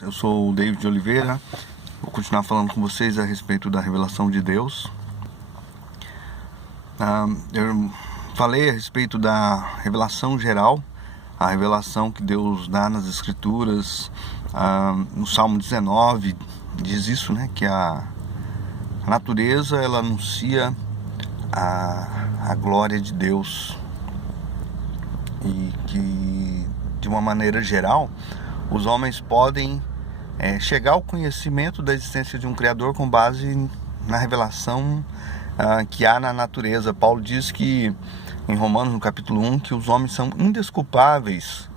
Eu sou o David Oliveira, vou continuar falando com vocês a respeito da revelação de Deus. Eu falei a respeito da revelação geral, a revelação que Deus dá nas Escrituras. No Salmo 19 diz isso, né, que a natureza ela anuncia a glória de Deus e que, de uma maneira geral, os homens podem chegar ao conhecimento da existência de um Criador com base na revelação que há na natureza. Paulo diz que, em Romanos, no capítulo 1, que os homens são indesculpáveis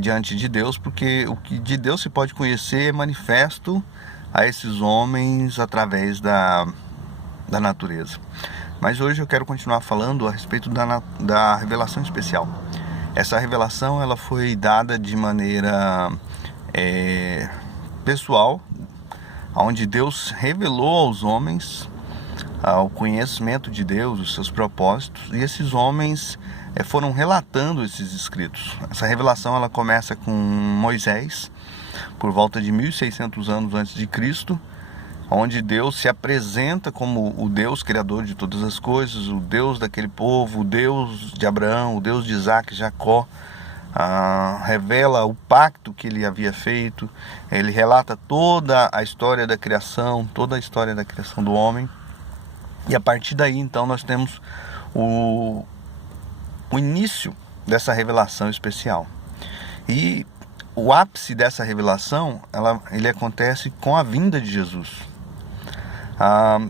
diante de Deus, porque o que de Deus se pode conhecer é manifesto a esses homens através da natureza. Mas hoje eu quero continuar falando a respeito da revelação especial. Essa revelação ela foi dada de maneira pessoal, onde Deus revelou aos homens o conhecimento de Deus, os seus propósitos, e esses homens foram relatando esses escritos. Essa revelação ela começa com Moisés, por volta de 1600 anos antes de Cristo, onde Deus se apresenta como o Deus criador de todas as coisas, o Deus daquele povo, o Deus de Abraão, o Deus de Isaac e Jacó. Revela o pacto que ele havia feito, ele relata toda a história da criação, toda a história da criação do homem, e a partir daí então nós temos o início dessa revelação especial. E o ápice dessa revelação ele acontece com a vinda de Jesus.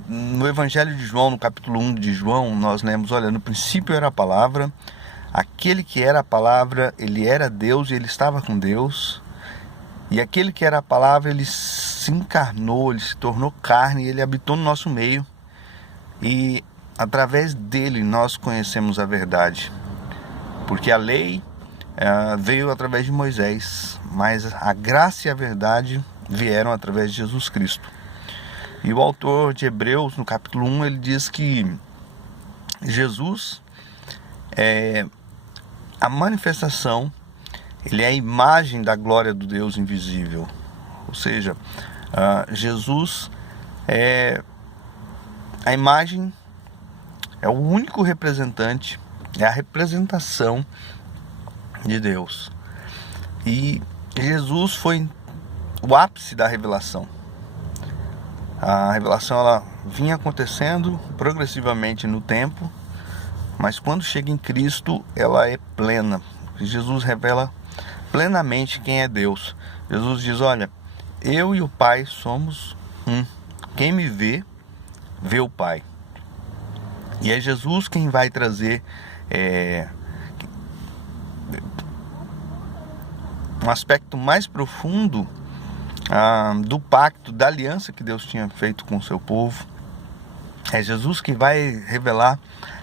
No Evangelho de João, no capítulo 1 de João, nós lemos: olha, no princípio era a palavra, aquele que era a palavra, ele era Deus e ele estava com Deus. E aquele que era a palavra, ele se encarnou, ele se tornou carne, ele habitou no nosso meio. E através dele nós conhecemos a verdade. Porque a lei veio através de Moisés, mas a graça e a verdade vieram através de Jesus Cristo. E o autor de Hebreus, no capítulo 1, ele diz que Jesus é a manifestação, ele é a imagem da glória do Deus invisível. Ou seja, Jesus é a imagem, é o único representante, é a representação de Deus. E Jesus foi o ápice da revelação. A revelação ela vinha acontecendo progressivamente no tempo, mas quando chega em Cristo, ela é plena. Jesus revela plenamente quem é Deus. Jesus diz: olha, eu e o Pai somos um. Quem me vê, vê o Pai. E é Jesus quem vai trazer um aspecto mais profundo do pacto, da aliança que Deus tinha feito com o seu povo. É Jesus que vai revelar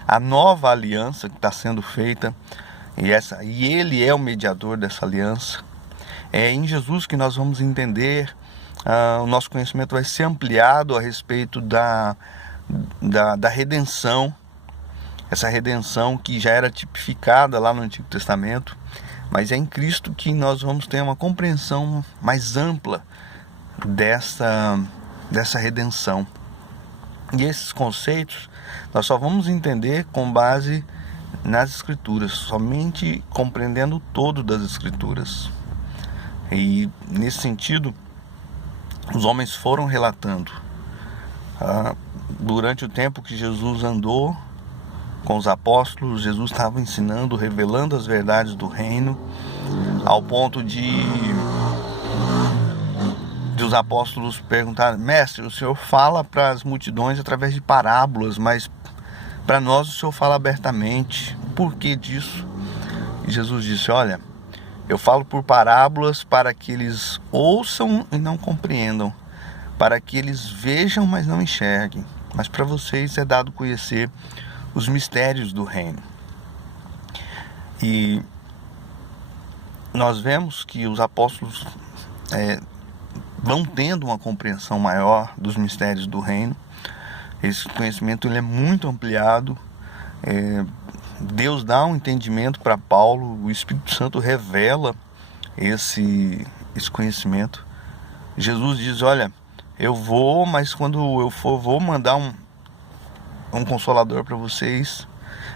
a nova aliança que está sendo feita, e ele é o mediador dessa aliança. É em Jesus que nós vamos entender, o nosso conhecimento vai ser ampliado a respeito da redenção, essa redenção que já era tipificada lá no Antigo Testamento, mas é em Cristo que nós vamos ter uma compreensão mais ampla dessa redenção. E esses conceitos nós só vamos entender com base nas Escrituras, somente compreendendo o todo das Escrituras. E nesse sentido, os homens foram relatando durante o tempo que Jesus andou com os apóstolos. Jesus estava ensinando, revelando as verdades do reino, ao ponto de os apóstolos perguntarem: mestre, o senhor fala para as multidões através de parábolas, mas para nós o senhor fala abertamente, por que disso? E Jesus disse: olha, eu falo por parábolas para que eles ouçam e não compreendam, para que eles vejam, mas não enxerguem. Mas para vocês é dado conhecer os mistérios do reino. E nós vemos que os apóstolos vão tendo uma compreensão maior dos mistérios do reino. Esse conhecimento ele é muito ampliado. Deus dá um entendimento para Paulo, o Espírito Santo revela esse conhecimento. Jesus diz, olha, eu vou, mas quando eu for, vou mandar um consolador para vocês,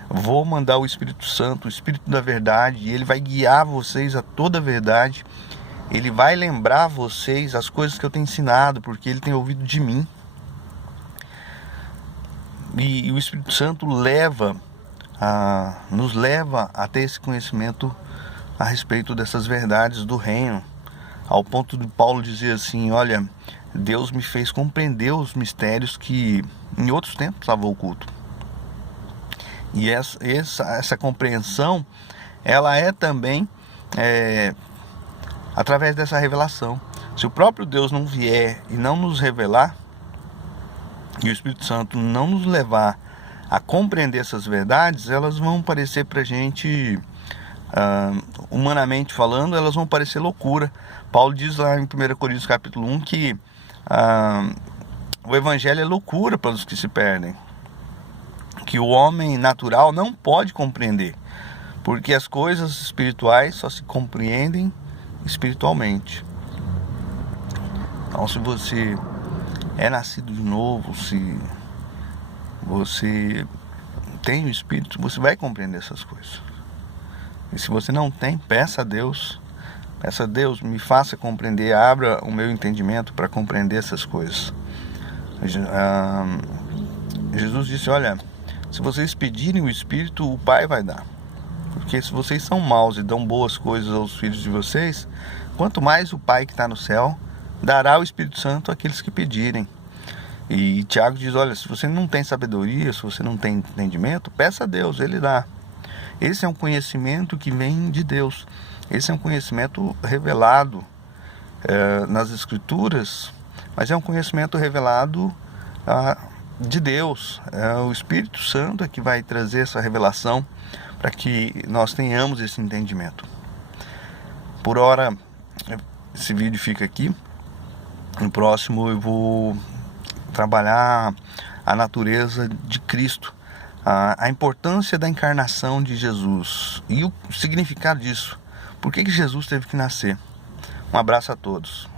vou mandar o Espírito Santo, o Espírito da verdade, e ele vai guiar vocês a toda a verdade, ele vai lembrar vocês as coisas que eu tenho ensinado, porque ele tem ouvido de mim. E o Espírito Santo nos leva a ter esse conhecimento a respeito dessas verdades do reino, ao ponto de Paulo dizer assim, olha, Deus me fez compreender os mistérios que em outros tempos estavam ocultos. E essa compreensão, ela é também através dessa revelação. Se o próprio Deus não vier e não nos revelar, e o Espírito Santo não nos levar a compreender essas verdades, elas vão parecer para a gente, humanamente falando, elas vão parecer loucura. Paulo diz lá em 1 Coríntios capítulo 1 que o Evangelho é loucura para os que se perdem, que o homem natural não pode compreender, porque as coisas espirituais só se compreendem espiritualmente. Então, se você é nascido de novo, se você tem o Espírito, você vai compreender essas coisas. E se você não tem, peça a Deus, me faça compreender, abra o meu entendimento para compreender essas coisas. Jesus disse, olha, se vocês pedirem o Espírito, o Pai vai dar. Porque se vocês são maus e dão boas coisas aos filhos de vocês, quanto mais o Pai que está no céu dará o Espírito Santo àqueles que pedirem. E Tiago diz, olha, se você não tem sabedoria, se você não tem entendimento, peça a Deus, Ele dá. Esse é um conhecimento que vem de Deus. Esse é um conhecimento revelado nas Escrituras, mas é um conhecimento revelado de Deus. O Espírito Santo é que vai trazer essa revelação para que nós tenhamos esse entendimento. Por hora, esse vídeo fica aqui. No próximo eu vou trabalhar a natureza de Cristo, a importância da encarnação de Jesus e o significado disso. Por que Jesus teve que nascer? Um abraço a todos.